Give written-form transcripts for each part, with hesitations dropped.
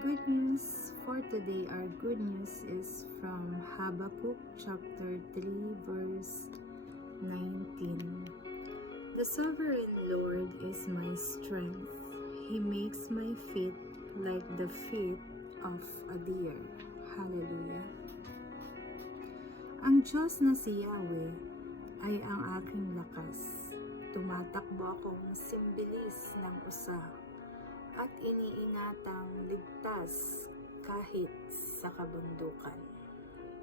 Good news for today. Our good news is from Habakkuk chapter 3 verse 19. The sovereign Lord is my strength. He makes my feet like the feet of a deer. Hallelujah. Ang Diyos na si Yahweh ay ang aking lakas. Tumatakbo akong simbilis ng usa at iniingatang ligtas kahit sa kabundukan.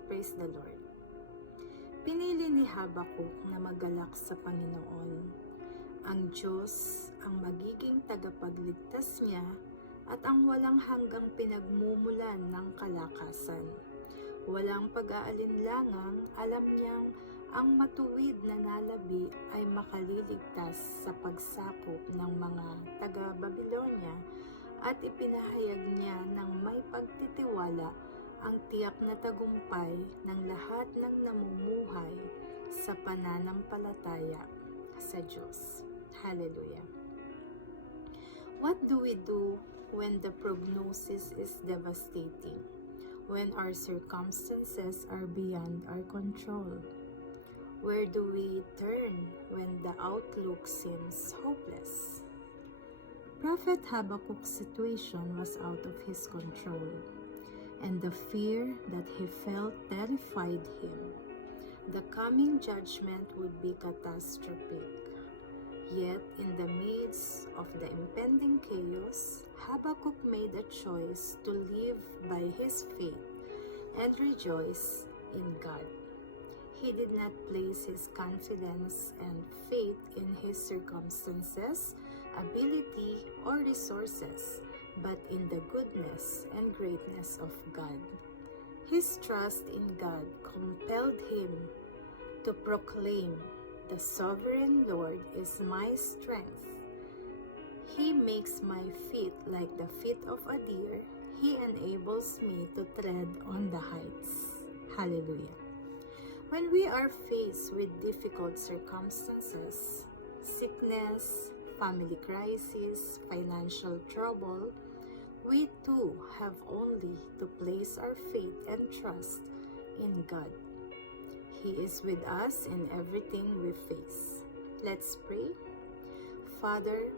Praise the Lord. Pinili ni Habakkuk na magalak sa Panginoon. Ang Diyos ang magiging tagapagligtas niya at ang walang hanggang pinagmumulan ng kalakasan. Walang pag-aalinlangang alam niyang ang matuwid na nalabi ay makaliligtas sa pagsakop ng mga taga-Babilonya at ipinahayag niya ng may pagtitiwala ang tiyak na tagumpay ng lahat ng namumuhay sa pananampalataya sa Diyos. Hallelujah. What do we do when the prognosis is devastating? When our circumstances are beyond our control? Where do we turn when the outlook seems hopeless? Prophet Habakkuk's situation was out of his control, and the fear that he felt terrified him. The coming judgment would be catastrophic. Yet, in the midst of the impending chaos, Habakkuk made a choice to live by his faith and rejoice in God. He did not place his confidence and faith in his circumstances, ability, or resources, but in the goodness and greatness of God. His trust in God compelled him to proclaim, "The sovereign Lord is my strength. He makes my feet like the feet of a deer. He enables me to tread on the heights." Hallelujah. When we are faced with difficult circumstances, sickness, family crisis, financial trouble, we too have only to place our faith and trust in God. He is with us in everything we face. Let's pray. Father,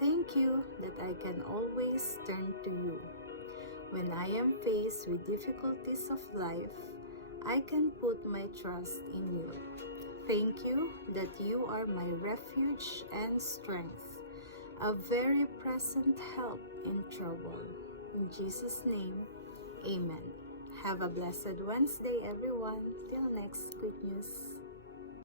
thank you that I can always turn to you. When I am faced with difficulties of life, I can put my trust in you. Thank you that you are my refuge and strength, a very present help in trouble. In Jesus' name, amen. Have a blessed Wednesday, everyone. Till next Good News.